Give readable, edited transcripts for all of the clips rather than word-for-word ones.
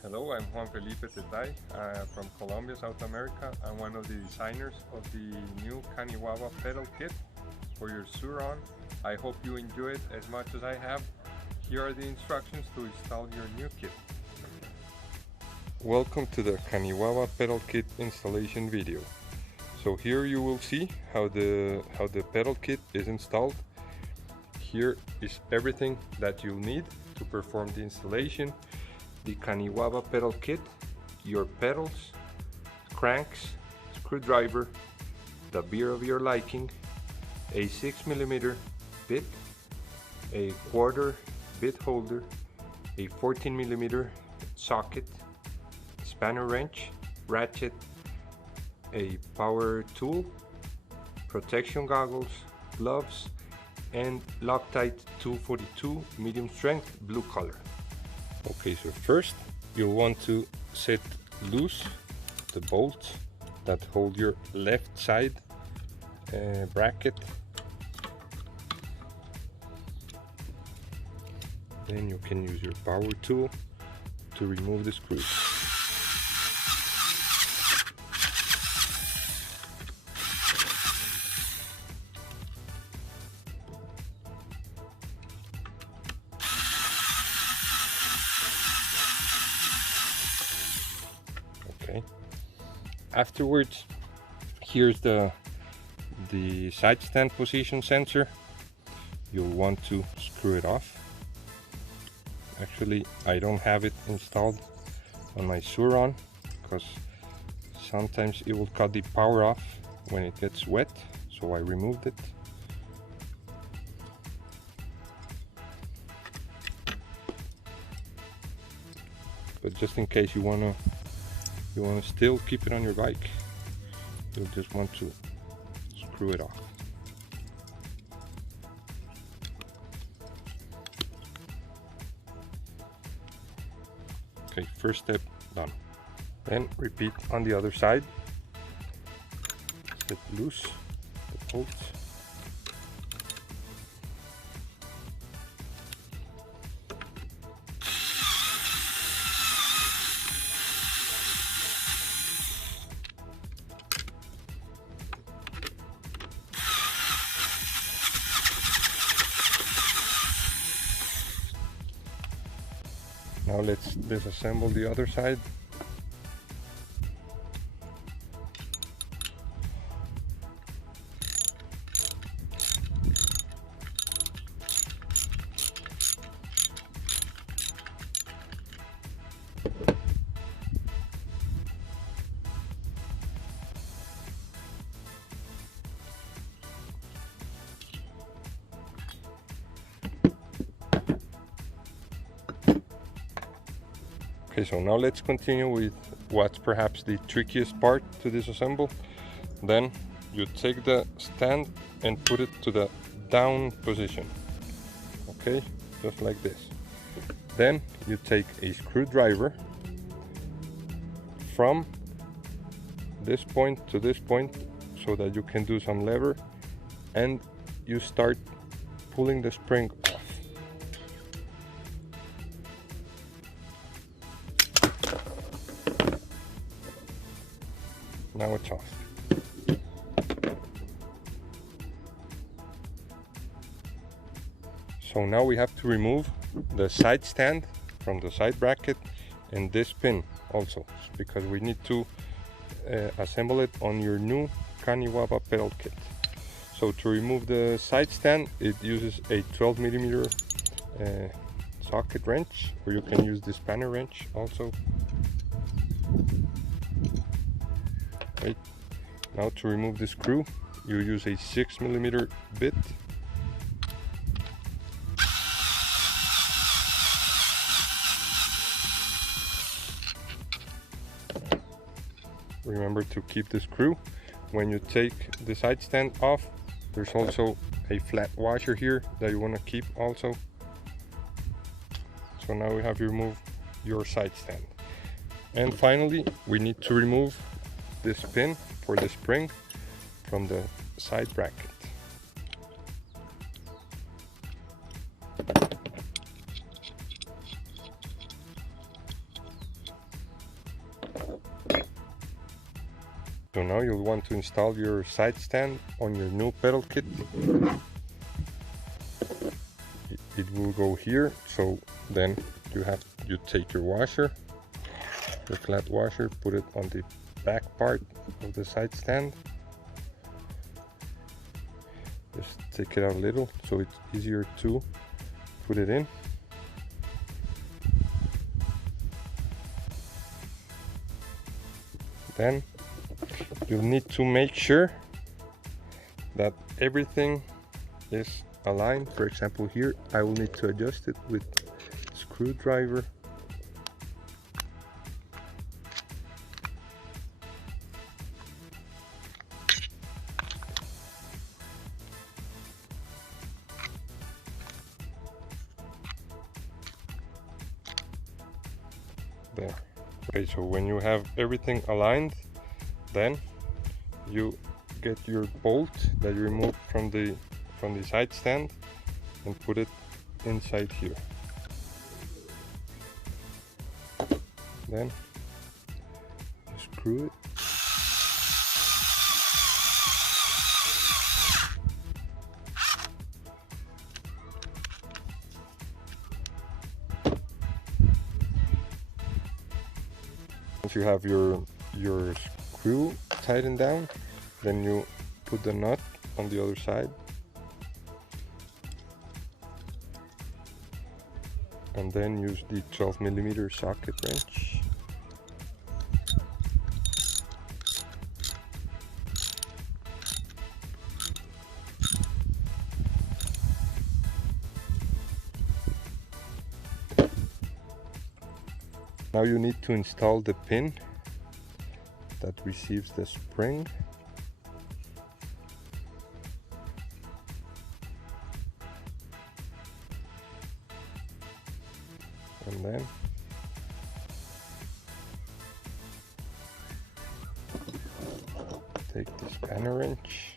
Hello, I'm Juan Felipe Tetay from Colombia, South America. I'm one of the designers of the new KANIWABA Pedal Kit for your Suron. I hope you enjoy it as much as I have. Here are the instructions to install your new kit. Welcome to the KANIWABA Pedal Kit installation video. So here you will see how the pedal kit is installed. Here is everything that you'll need to perform the installation. The KANIWABA pedal kit, your pedals, cranks, screwdriver, the beer of your liking, a 6mm bit, a 1/4 bit holder, a 14mm socket, spanner wrench, ratchet, a power tool, protection goggles, gloves, and Loctite 242 medium strength blue color. Okay, so first you'll want to set loose the bolts that hold your left side bracket. Then you can use your power tool to remove the screws. Okay. Afterwards, here's the side stand position sensor. You'll want to screw it off. Actually, I don't have it installed on my Suron because sometimes it will cut the power off when it gets wet, so I removed it. But just in case you wanna still keep it on your bike, you'll just want to screw it off. Okay, first step done. Then repeat on the other side. Set loose the bolts. Now let's disassemble the other side. Okay, so now let's continue with what's perhaps the trickiest part to disassemble. Then you take the stand and put it to the down position. Okay, just like this. Then you take a screwdriver from this point to this point so that you can do some lever, and you start pulling the spring off. Now it's off. So now we have to remove the side stand from the side bracket and this pin also, because we need to assemble it on your new KANIWABA pedal kit. So to remove the side stand, it uses a 12mm socket wrench, or you can use the spanner wrench also. Right. Now to remove the screw, you use a 6mm bit. Remember to keep the screw. When you take the side stand off, there's also a flat washer here that you want to keep also. So now we have removed your side stand. And finally, we need to remove this pin for the spring from the side bracket. So now you'll want to install your side stand on your new pedal kit. It will go here, so then you take your washer, the flat washer, put it on the back part of the side stand. Just take it out a little so it's easier to put it in. Then you'll need to make sure that everything is aligned. For example, here I will need to adjust it with a screwdriver. There. Okay, so when you have everything aligned, then you get your bolt that you removed from the side stand and put it inside here. Then you screw it. Once you have your screw tightened down, then you put the nut on the other side, and then use the 12mm socket wrench. Now you need to install the pin that receives the spring. And then take the spanner wrench,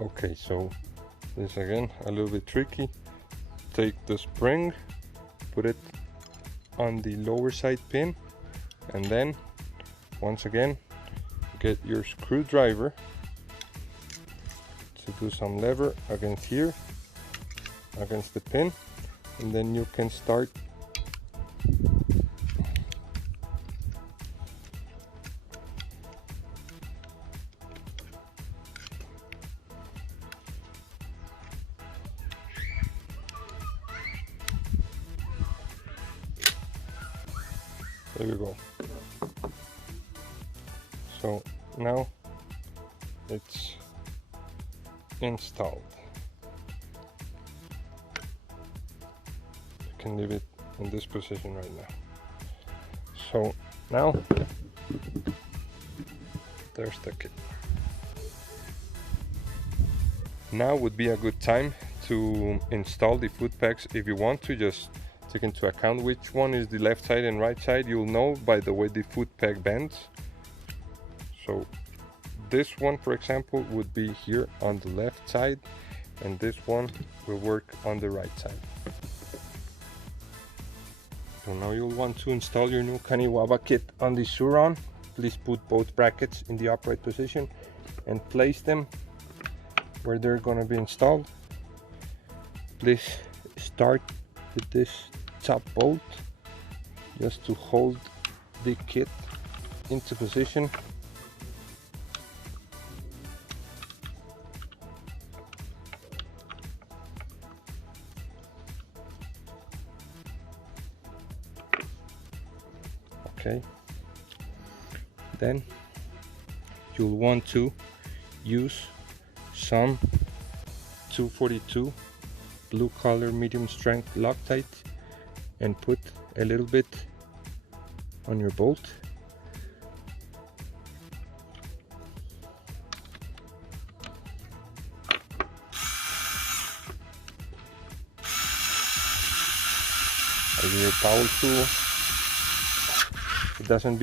okay, so this again a little bit tricky. Take the spring, put it on the lower side pin, and then once again get your screwdriver to do some lever against here, against the pin, and then you can start there you go. So now it's installed. You can leave it in this position right now. So now there's the kit. Now would be a good time to install the foot pegs. If you want to just take into account which one is the left side and right side, you'll know by the way the foot peg bends. So this one, for example, would be here on the left side, and this one will work on the right side. So now you'll want to install your new KANIWABA kit on the Suron. Please put both brackets in the upright position and place them where they're going to be installed. Please start with this top bolt just to hold the kit into position. Okay, then you'll want to use some 242 blue color medium strength Loctite and put a little bit on your bolt. Your power tool. It doesn't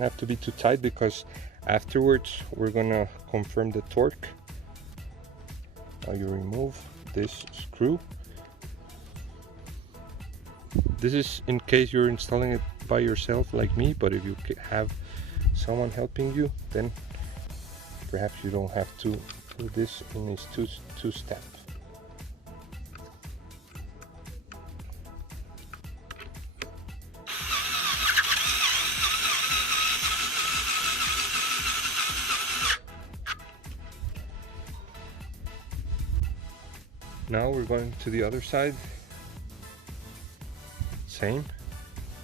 have to be too tight, because afterwards we're gonna confirm the torque. Now you remove this screw. This is in case you're installing it by yourself like me, but if you have someone helping you, then perhaps you don't have to do this in this two-step. Now we're going to the other side. Same.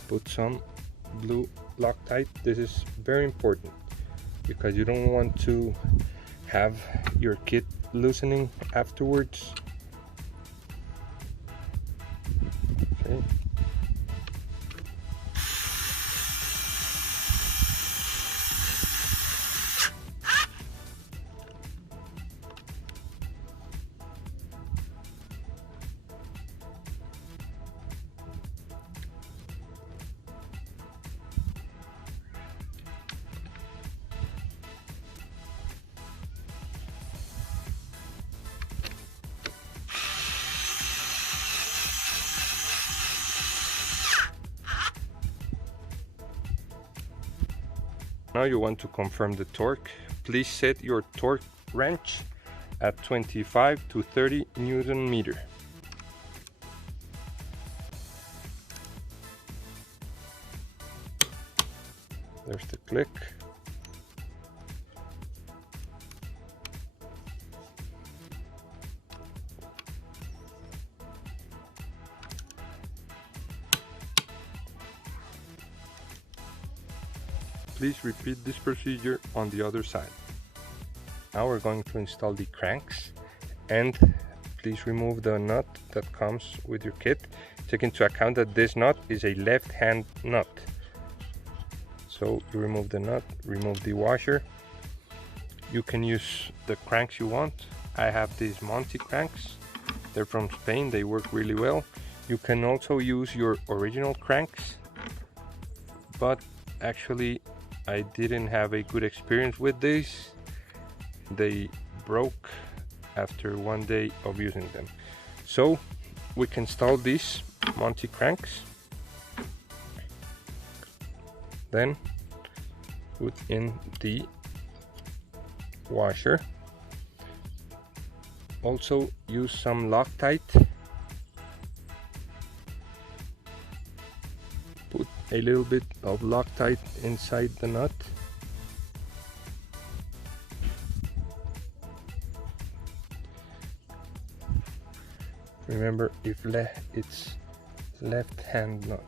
Put some blue Loctite. This is very important because you don't want to have your kit loosening afterwards. Okay. Now you want to confirm the torque. Please set your torque wrench at 25 to 30 Newton meter. There's the click. Please repeat this procedure on the other side. Now we're going to install the cranks, and please remove the nut that comes with your kit. Take into account that this nut is a left-hand nut. So you remove the nut, remove the washer. You can use the cranks you want. I have these Montys cranks. They're from Spain, they work really well. You can also use your original cranks, but actually I didn't have a good experience with these. They broke after one day of using them. So we can install these Montys cranks. Then put in the washer. Also use some Loctite. Put a little bit of Loctite inside the nut. Remember, it's left hand nut.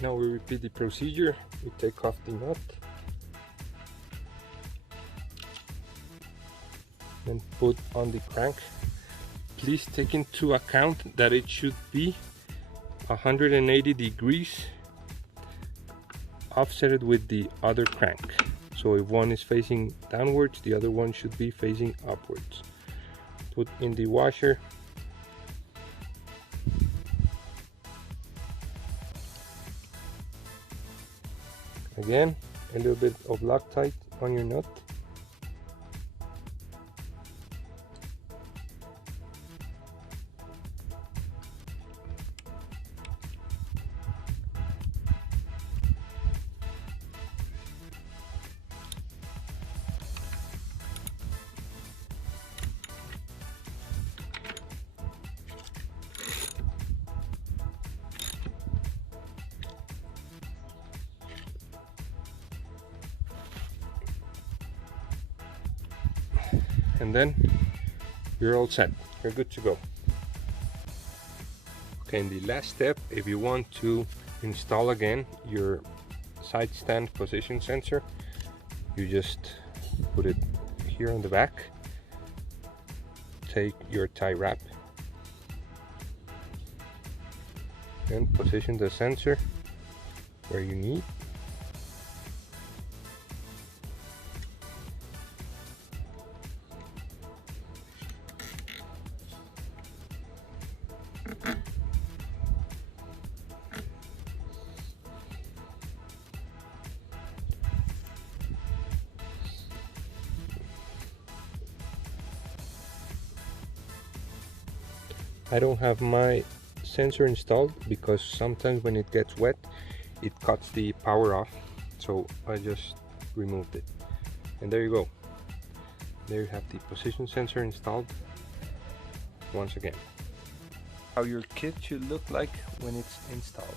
Now we repeat the procedure. We take off the nut and put on the crank. Please take into account that it should be 180 degrees offset with the other crank. So if one is facing downwards, the other one should be facing upwards. Put in the washer. Again, a little bit of Loctite on your nut. and then you're all set. You're good to go. Okay, and the last step, if you want to install again your side stand position sensor, you just put it here on the back, take your tie wrap and position the sensor where you need. I don't have my sensor installed because sometimes when it gets wet it cuts the power off, so I just removed it. And there you go. There you have the position sensor installed once again. How your kit should look like when it's installed.